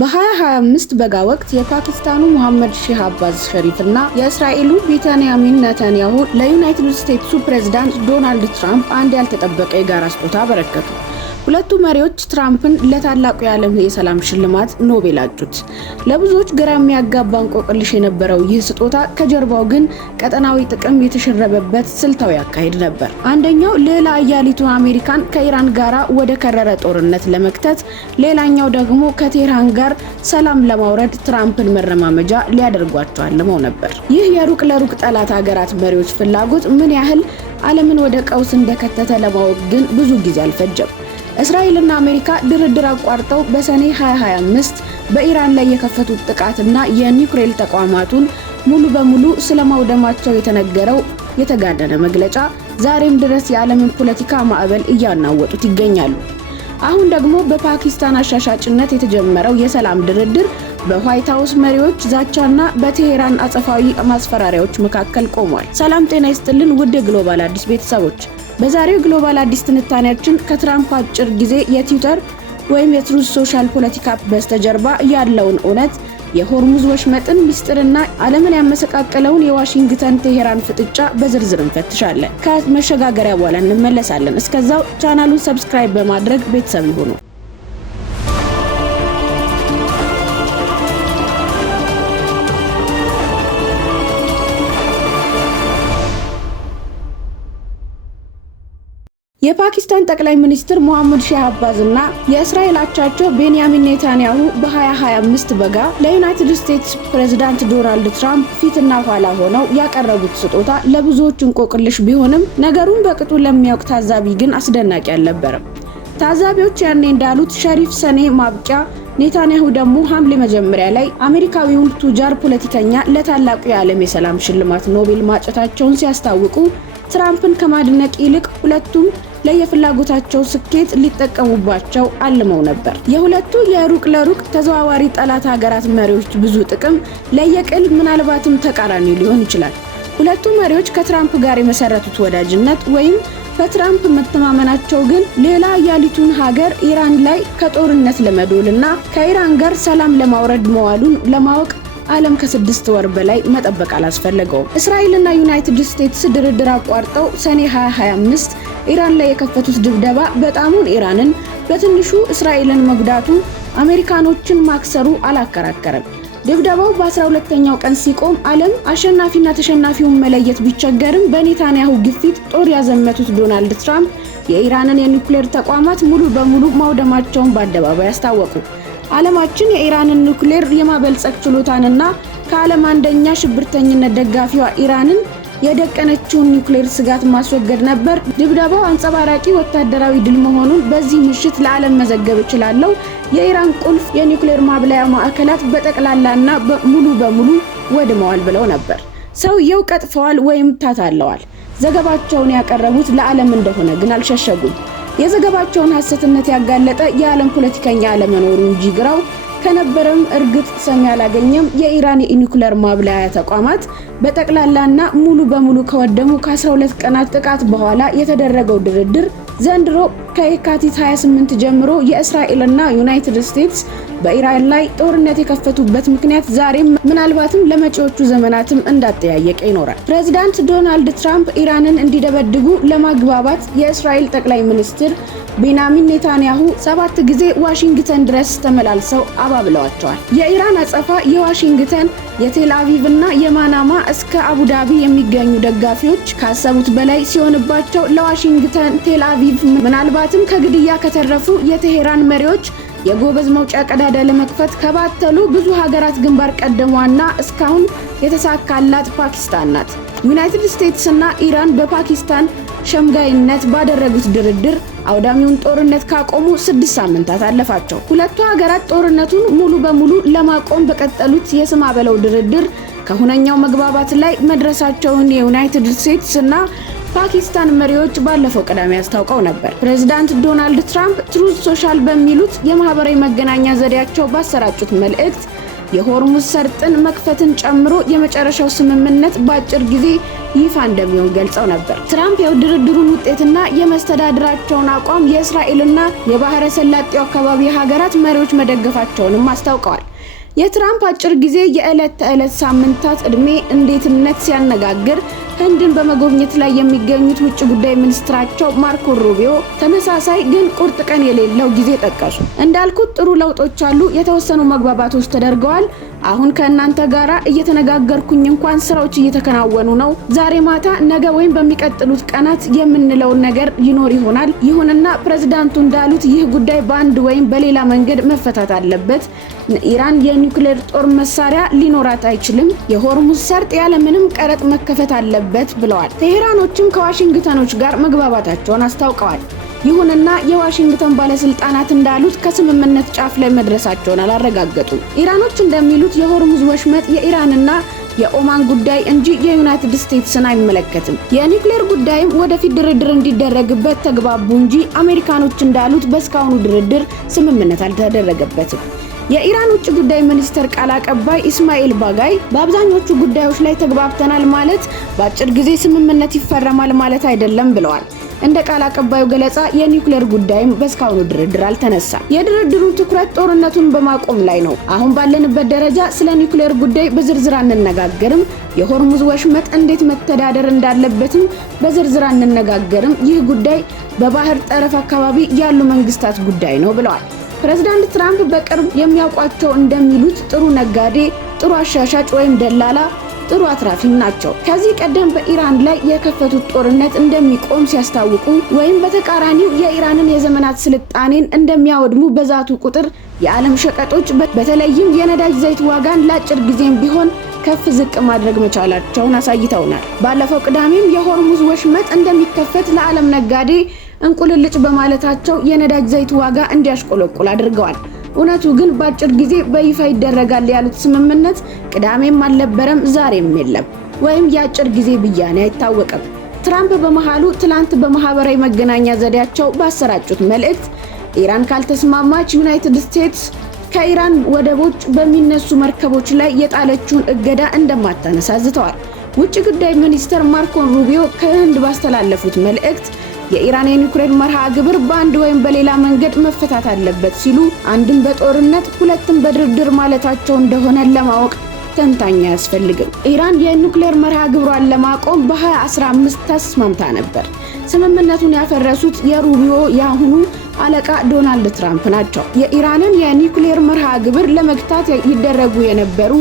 በ2025 በጋ ወቅት የፓኪስታኑ መሐመድ ሼህ አባዝ ሸሪፍና የእስራኤሉ ቤንያሚን ኔታንያሁ ለዩናይትድ ስቴትሱ ፕሬዝዳንት ዶናልድ ትራምፕ አንድ ያልተጠበቀ የጋራ ስጦታ አበረከቱ። ሁለቱ መሪዎች ትራምፕን ለታላቁ የዓለም የሰላም ሽልማት ኖቤል አጩት። ለብዙዎች ግራ የሚያጋባ እንቆቅልሽ የነበረው ይህ ስጦታ ከጀርባው ግን ቀጠናዊ ጥቅም የተሸረበበት ስልታዊ አካሄድ ነበር። አንደኛው ልዕለ ኃያሊቱ አሜሪካን ከኢራን ጋር ወደ ከረረ ጦርነት ለመክተት፣ ሌላኛው ደግሞ ከቴህራን ጋር ሰላም ለማውረድ ትራምፕን መረማመጃ ሊያደርጓቸው አልመው ነበር። ይህ የሩቅ ለሩቅ ጠላት ሀገራት መሪዎች ፍላጎት ምን ያህል ዓለምን ወደ ቀውስ እንደከተተ ለማወቅ ግን ብዙ ጊዜ አልፈጀም። እስራኤልና አሜሪካ ድርድር አቋርጠው በሰኔ 2025 በኢራን ላይ የከፈቱት ጥቃትና የኒውክሌር ተቋማቱን ሙሉ በሙሉ ስለማውደማቸው የተነገረው የተጋነነ መግለጫ ዛሬም ድረስ የዓለምን ፖለቲካ ማዕበል እያናወጡት ይገኛሉ። አሁን ደግሞ በፓኪስታን አሻሻጭነት የተጀመረው የሰላም ድርድር በዋይት ሃውስ መሪዎች ዛቻና በቴህራን አጸፋዊ ማስፈራሪያዎች መካከል ቆሟል። ሰላም ጤና ይስጥልን ውድ ግሎባል አዲስ ቤተሰቦች፣ በዛሬው ግሎባል አዲስ ትንታኔያችን ከትራምፕ አጭር ጊዜ የትዊተር ወይም የትሩዝ ሶሻል ፖለቲካ በስተጀርባ ያለውን እውነት፣ የሆርሙዝ ወሽመጥን ሚስጥርና ዓለምን ያመሰቃቀለውን የዋሽንግተን ቴህራን ፍጥጫ በዝርዝር እንፈትሻለን። ከመሸጋገሪያ በኋላ እንመለሳለን። እስከዛው ቻናሉን ሰብስክራይብ በማድረግ ቤተሰብ ይሁኑ። የፓኪስታን ጠቅላይ ሚኒስትር መሐመድ ሼህ አባዝ እና የእስራኤል አቻቸው ቤንያሚን ኔታንያሁ በ2025 በጋ ለዩናይትድ ስቴትስ ፕሬዝዳንት ዶናልድ ትራምፕ ፊትና ኋላ ሆነው ያቀረቡት ስጦታ ለብዙዎች እንቆቅልሽ ቢሆንም ነገሩን በቅጡ ለሚያውቅ ታዛቢ ግን አስደናቂ አልነበረም። ታዛቢዎች ያኔ እንዳሉት ሸሪፍ ሰኔ ማብቂያ፣ ኔታንያሁ ደግሞ ሐምሌ መጀመሪያ ላይ አሜሪካዊውን ቱጃር ፖለቲከኛ ለታላቁ የዓለም የሰላም ሽልማት ኖቤል ማጨታቸውን ሲያስታውቁ ትራምፕን ከማድነቅ ይልቅ ሁለቱም ለየፍላጎታቸው ስኬት ሊጠቀሙባቸው አልመው ነበር። የሁለቱ የሩቅ ለሩቅ ተዘዋዋሪ ጠላት ሀገራት መሪዎች ብዙ ጥቅም ለየቅል ምናልባትም ተቃራኒ ሊሆን ይችላል። ሁለቱ መሪዎች ከትራምፕ ጋር የመሰረቱት ወዳጅነት ወይም በትራምፕ መተማመናቸው ግን ሌላ ኃያሊቱን ሀገር ኢራን ላይ ከጦርነት ለመዶልና ከኢራን ጋር ሰላም ለማውረድ መዋሉን ለማወቅ ዓለም ከ6 ወር በላይ መጠበቅ አላስፈለገውም። እስራኤልና ዩናይትድ ስቴትስ ድርድር አቋርጠው ሰኔ 2025 ኢራን ላይ የከፈቱት ድብደባ በጣሙን ኢራንን በትንሹ እስራኤልን መጉዳቱ አሜሪካኖችን ማክሰሩ አላከራከረም። ድብደባው በ12ኛው ቀን ሲቆም ዓለም አሸናፊና ተሸናፊውን መለየት ቢቸገርም በኔታንያሁ ግፊት ጦር ያዘመቱት ዶናልድ ትራምፕ የኢራንን የኒውክሌር ተቋማት ሙሉ በሙሉ ማውደማቸውን በአደባባይ አስታወቁ። ዓለማችን የኢራንን ኒውክሌር የማበልጸግ ችሎታንና ከዓለም አንደኛ ሽብርተኝነት ደጋፊዋ ኢራንን የደቀነችውን ኒውክሌር ስጋት ማስወገድ ነበር። ድብደባው አንጸባራቂ ወታደራዊ ድል መሆኑን በዚህ ምሽት ለዓለም መዘገብ እችላለሁ። የኢራን ቁልፍ የኒውክሌር ማብለያ ማዕከላት በጠቅላላና ሙሉ በሙሉ ወድመዋል ብለው ነበር። ሰውየው ቀጥፈዋል ወይም ታታለዋል። ዘገባቸውን ያቀረቡት ለዓለም እንደሆነ ግን አልሸሸጉም። የዘገባቸውን ሐሰትነት ያጋለጠ የዓለም ፖለቲከኛ አለመኖሩ እንጂ ግራው ከነበረም እርግጥ ሰሚ ያላገኘም። የኢራን የኒውክሌር ማብለያ ተቋማት በጠቅላላና ሙሉ በሙሉ ከወደሙ ከ12 ቀናት ጥቃት በኋላ የተደረገው ድርድር ዘንድሮ ከየካቲት 28 ጀምሮ የእስራኤልና ዩናይትድ ስቴትስ በኢራን ላይ ጦርነት የከፈቱበት ምክንያት ዛሬም ምናልባትም ለመጪዎቹ ዘመናትም እንዳጠያየቀ ይኖራል። ፕሬዝዳንት ዶናልድ ትራምፕ ኢራንን እንዲደበድቡ ለማግባባት የእስራኤል ጠቅላይ ሚኒስትር ቤንያሚን ኔታንያሁ 7 ጊዜ ዋሽንግተን ድረስ ተመላልሰው አባብለዋቸዋል። የኢራን አጸፋ የዋሽንግተን፣ የቴል አቪቭ እና የማናማ እስከ አቡዳቢ የሚገኙ ደጋፊዎች ካሰቡት በላይ ሲሆንባቸው ለዋሽንግተን፣ ቴል አቪቭ ምናልባትም ከግድያ ከተረፉ የቴህራን መሪዎች የጎበዝ መውጫ ቀዳዳ ለመክፈት ከባተሉ ብዙ ሀገራት ግንባር ቀደሟና እስካሁን የተሳካላት ፓኪስታን ናት። ዩናይትድ ስቴትስ እና ኢራን በፓኪስታን ሸምጋይነት ባደረጉት ድርድር አውዳሚውን ጦርነት ካቆሙ 6 ሳምንታት አለፋቸው። ሁለቱ ሀገራት ጦርነቱን ሙሉ በሙሉ ለማቆም በቀጠሉት የስማ በለው ድርድር ከሁነኛው መግባባት ላይ መድረሳቸውን የዩናይትድ ስቴትስ እና ፓኪስታን መሪዎች ባለፈው ቅዳሜ አስታውቀው ነበር። ፕሬዝዳንት ዶናልድ ትራምፕ ትሩዝ ሶሻል በሚሉት የማህበራዊ መገናኛ ዘዴያቸው ባሰራጩት መልእክት የሆርሙዝ ሰርጥን መክፈትን ጨምሮ የመጨረሻው ስምምነት በአጭር ጊዜ ይፋ እንደሚሆን ገልጸው ነበር። ትራምፕ የድርድሩን ውጤትና የመስተዳድራቸውን አቋም የእስራኤልና የባህረ ሰላጤው አካባቢ ሀገራት መሪዎች መደገፋቸውንም አስታውቀዋል። የትራምፕ አጭር ጊዜ የዕለት ተዕለት ሳምንታት ዕድሜ እንዴትነት ሲያነጋግር ህንድን በመጎብኘት ላይ የሚገኙት ውጭ ጉዳይ ሚኒስትራቸው ማርኮ ሩቢዮ ተመሳሳይ ግን ቁርጥ ቀን የሌለው ጊዜ ጠቀሱ። እንዳልኩት ጥሩ ለውጦች አሉ፣ የተወሰኑ መግባባቶች ተደርገዋል። አሁን ከእናንተ ጋራ እየተነጋገርኩኝ እንኳን ስራዎች እየተከናወኑ ነው። ዛሬ ማታ፣ ነገ ወይም በሚቀጥሉት ቀናት የምንለው ነገር ይኖር ይሆናል። ይሁንና ፕሬዝዳንቱ እንዳሉት ይህ ጉዳይ በአንድ ወይም በሌላ መንገድ መፈታት አለበት። ኢራን የኒውክሌር ጦር መሳሪያ ሊኖራት አይችልም። የሆርሙዝ ሰርጥ ያለምንም ቀረጥ መከፈት አለበት ብለዋል። ቴሄራኖችም ከዋሽንግተኖች ጋር መግባባታቸውን አስታውቀዋል። ይሁንና የዋሽንግተን ባለስልጣናት እንዳሉት ከስምምነት ጫፍ ላይ መድረሳቸውን አላረጋገጡም። ኢራኖች እንደሚሉት የሆርሙዝ ወሽመጥ የኢራንና የኦማን ጉዳይ እንጂ የዩናይትድ ስቴትስን አይመለከትም። የኒውክሌር ጉዳይም ወደፊት ድርድር እንዲደረግበት ተግባቡ እንጂ አሜሪካኖች እንዳሉት በእስካሁኑ ድርድር ስምምነት አልተደረገበትም። የኢራን ውጭ ጉዳይ ሚኒስትር ቃል አቀባይ ኢስማኤል ባጋይ በአብዛኞቹ ጉዳዮች ላይ ተግባብተናል ማለት በአጭር ጊዜ ስምምነት ይፈረማል ማለት አይደለም ብለዋል። እንደ ቃል አቀባዩ ገለጻ የኒውክሌር ጉዳይም በእስካሁኑ ድርድር አልተነሳም። የድርድሩ ትኩረት ጦርነቱን በማቆም ላይ ነው። አሁን ባለንበት ደረጃ ስለ ኒውክሌር ጉዳይ በዝርዝር አንነጋገርም። የሆርሙዝ ወሽመጥ እንዴት መተዳደር እንዳለበትም በዝርዝር አንነጋገርም። ይህ ጉዳይ በባህር ጠረፍ አካባቢ ያሉ መንግስታት ጉዳይ ነው ብለዋል። ፕሬዝዳንት ትራምፕ በቅርብ የሚያውቋቸው እንደሚሉት ጥሩ ነጋዴ፣ ጥሩ አሻሻጭ ወይም ደላላ፣ ጥሩ አትራፊም ናቸው። ከዚህ ቀደም በኢራን ላይ የከፈቱት ጦርነት እንደሚቆም ሲያስታውቁ ወይም በተቃራኒው የኢራንን የዘመናት ስልጣኔን እንደሚያወድሙ በዛቱ ቁጥር የዓለም ሸቀጦች በተለይም የነዳጅ ዘይት ዋጋን ለአጭር ጊዜም ቢሆን ከፍ ዝቅ ማድረግ መቻላቸውን አሳይተውናል። ባለፈው ቅዳሜም የሆርሙዝ ወሽመጥ እንደሚከፈት ለዓለም ነጋዴ እንቁልልጭ በማለታቸው የነዳጅ ዘይት ዋጋ እንዲያሽቆለቁል አድርገዋል። እውነቱ ግን በአጭር ጊዜ በይፋ ይደረጋል ያሉት ስምምነት ቅዳሜም አልነበረም፣ ዛሬም የለም፣ ወይም የአጭር ጊዜ ብያኔ አይታወቅም። ትራምፕ በመሃሉ ትላንት በማህበራዊ መገናኛ ዘዴያቸው ባሰራጩት መልእክት ኢራን ካልተስማማች ዩናይትድ ስቴትስ ከኢራን ወደቦች በሚነሱ መርከቦች ላይ የጣለችውን እገዳ እንደማታነሳ አዝተዋል። ውጭ ጉዳይ ሚኒስትር ማርኮ ሩቢዮ ከህንድ ባስተላለፉት መልእክት የኢራን የኒውክሌር መርሃ ግብር በአንድ ወይም በሌላ መንገድ መፈታት አለበት ሲሉ አንድም በጦርነት ሁለትም በድርድር ማለታቸው እንደሆነ ለማወቅ ተንታኝ አያስፈልግም። ኢራን የኒውክሌር መርሃ ግብሯን ለማቆም በ2015 ተስማምታ ነበር። ስምምነቱን ያፈረሱት የሩቢዮ የአሁኑ አለቃ ዶናልድ ትራምፕ ናቸው። የኢራንን የኒውክሌር መርሃ ግብር ለመግታት ይደረጉ የነበሩ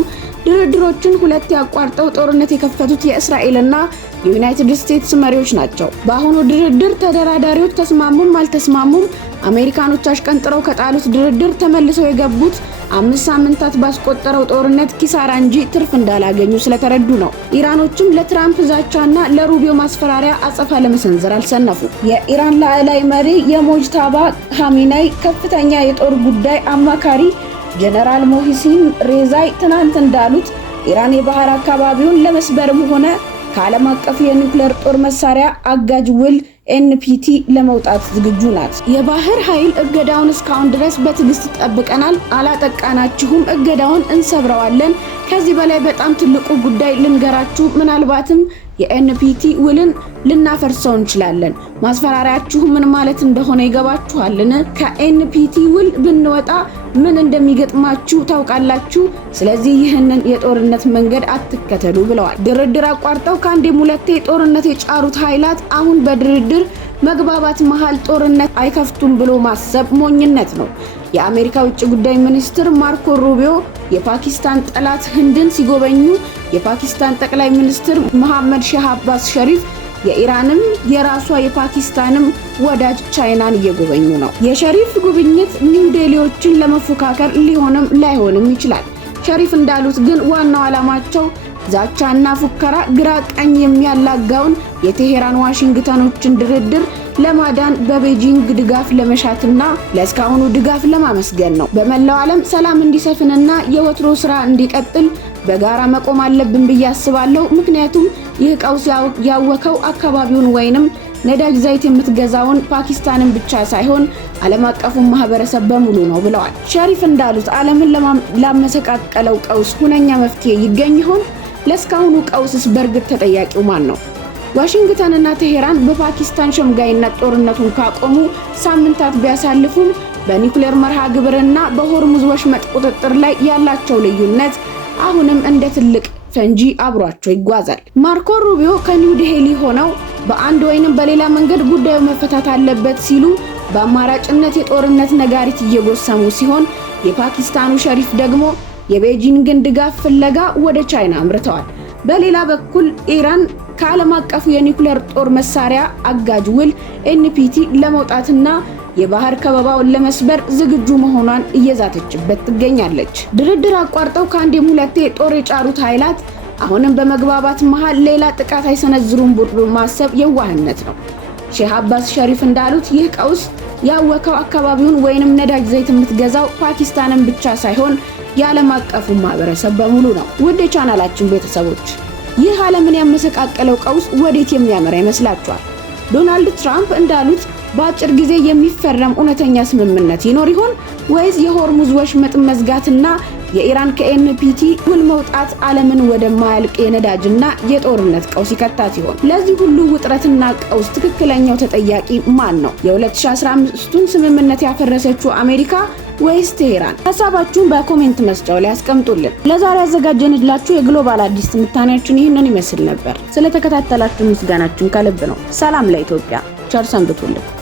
ድርድሮችን ሁለት ያቋርጠው ጦርነት የከፈቱት የእስራኤልና የዩናይትድ ስቴትስ መሪዎች ናቸው። በአሁኑ ድርድር ተደራዳሪዎች ተስማሙም አልተስማሙም አሜሪካኖች አሽቀንጥረው ከጣሉት ድርድር ተመልሰው የገቡት 5 ሳምንታት ባስቆጠረው ጦርነት ኪሳራ እንጂ ትርፍ እንዳላገኙ ስለተረዱ ነው። ኢራኖችም ለትራምፕ ዛቻና ለሩቢዮ ማስፈራሪያ አጸፋ ለመሰንዘር አልሰነፉ። የኢራን ላዕላይ መሪ የሞጅታባ ኻሜኔይ ከፍተኛ የጦር ጉዳይ አማካሪ ጀነራል ሞሂሲን ሬዛይ ትናንት እንዳሉት ኢራን የባህር አካባቢውን ለመስበርም ሆነ ከዓለም አቀፍ የኒውክሌር ጦር መሳሪያ አጋጅ ውል ኤንፒቲ ለመውጣት ዝግጁ ናት። የባህር ኃይል እገዳውን እስካሁን ድረስ በትዕግስት ጠብቀናል፣ አላጠቃናችሁም፣ እገዳውን እንሰብረዋለን። ከዚህ በላይ በጣም ትልቁ ጉዳይ ልንገራችሁ፣ ምናልባትም የኤንፒቲ ውልን ልናፈርሰው እንችላለን። ማስፈራሪያችሁ ምን ማለት እንደሆነ ይገባችኋልን? ከኤንፒቲ ውል ብንወጣ ምን እንደሚገጥማችሁ ታውቃላችሁ። ስለዚህ ይህንን የጦርነት መንገድ አትከተሉ ብለዋል። ድርድር አቋርጠው ከአንዴም ሁለቴ ጦርነት የጫሩት ኃይላት አሁን በድርድር መግባባት መሃል ጦርነት አይከፍቱም ብሎ ማሰብ ሞኝነት ነው። የአሜሪካ ውጭ ጉዳይ ሚኒስትር ማርኮ ሩቢዮ የፓኪስታን ጠላት ህንድን ሲጎበኙ የፓኪስታን ጠቅላይ ሚኒስትር መሐመድ ሻህ አባስ ሸሪፍ የኢራንም የራሷ የፓኪስታንም ወዳጅ ቻይናን እየጎበኙ ነው። የሸሪፍ ጉብኝት ኒው ዴሊዎችን ለመፎካከር ሊሆንም ላይሆንም ይችላል። ሸሪፍ እንዳሉት ግን ዋናው ዓላማቸው ዛቻና ፉከራ ግራ ቀኝ የሚያላጋውን የቴሄራን ዋሽንግተኖችን ድርድር ለማዳን በቤጂንግ ድጋፍ ለመሻትና ለስካሁኑ ድጋፍ ለማመስገን ነው። በመላው ዓለም ሰላም እንዲሰፍንና የወትሮ ስራ እንዲቀጥል በጋራ መቆም አለብን ብዬ አስባለሁ። ምክንያቱም ይህ ቀውስ ያወከው አካባቢውን ወይንም ነዳጅ ዘይት የምትገዛውን ፓኪስታንን ብቻ ሳይሆን ዓለም አቀፉን ማህበረሰብ በሙሉ ነው ብለዋል። ሸሪፍ እንዳሉት ዓለምን ላመሰቃቀለው ቀውስ ሁነኛ መፍትሄ ይገኝ ይሆን? ለስካሁኑ ቀውስስ በርግጥ ተጠያቂው ማን ነው? ዋሽንግተን እና ቴሄራን በፓኪስታን ሸምጋይነት ጦርነቱን ካቆሙ ሳምንታት ቢያሳልፉም በኒውክሌር መርሃ ግብርና በሆርሙዝ ወሽመጥ ቁጥጥር ላይ ያላቸው ልዩነት አሁንም እንደ ትልቅ ፈንጂ አብሯቸው ይጓዛል። ማርኮ ሩቢዮ ከኒው ዴሊ ሆነው በአንድ ወይንም በሌላ መንገድ ጉዳዩ መፈታት አለበት ሲሉ በአማራጭነት የጦርነት ነጋሪት እየጎሰሙ ሲሆን የፓኪስታኑ ሸሪፍ ደግሞ የቤጂንግን ድጋፍ ፍለጋ ወደ ቻይና አምርተዋል። በሌላ በኩል ኢራን ከዓለም አቀፉ የኒውክሌር ጦር መሳሪያ አጋጅ ውል ኤንፒቲ ለመውጣትና የባህር ከበባውን ለመስበር ዝግጁ መሆኗን እየዛተችበት ትገኛለች። ድርድር አቋርጠው ከአንዴም ሁለቴ ጦር የጫሩት ኃይላት አሁንም በመግባባት መሃል ሌላ ጥቃት አይሰነዝሩም ብሎ ማሰብ የዋህነት ነው። ሼህ አባስ ሸሪፍ እንዳሉት ይህ ቀውስ ያወከው አካባቢውን ወይንም ነዳጅ ዘይት የምትገዛው ፓኪስታንን ብቻ ሳይሆን የዓለም አቀፉ ማህበረሰብ በሙሉ ነው። ውድ የቻናላችን ቤተሰቦች ይህ ዓለምን ያመሰቃቀለው ቀውስ ወዴት የሚያመራ ይመስላችኋል? ዶናልድ ትራምፕ እንዳሉት በአጭር ጊዜ የሚፈረም እውነተኛ ስምምነት ይኖር ይሆን ወይስ የሆርሙዝ ወሽመጥ መዝጋትና የኢራን ከኤንፒቲ ውል መውጣት ዓለምን ወደ ማያልቅ የነዳጅና የጦርነት ቀውስ ይከታት ይሆን? ለዚህ ሁሉ ውጥረትና ቀውስ ትክክለኛው ተጠያቂ ማን ነው? የ2015ቱን ስምምነት ያፈረሰችው አሜሪካ ወይስ ቴሄራን? ሐሳባችሁን በኮሜንት መስጫው ላይ አስቀምጡልን። ለዛሬ ያዘጋጀንላችሁ የግሎባል አዲስ ትንታኔያችን ይህንን ይመስል ነበር። ስለተከታተላችሁ ምስጋናችን ከልብ ነው። ሰላም ለኢትዮጵያ። ቸር ሰንብቱልን።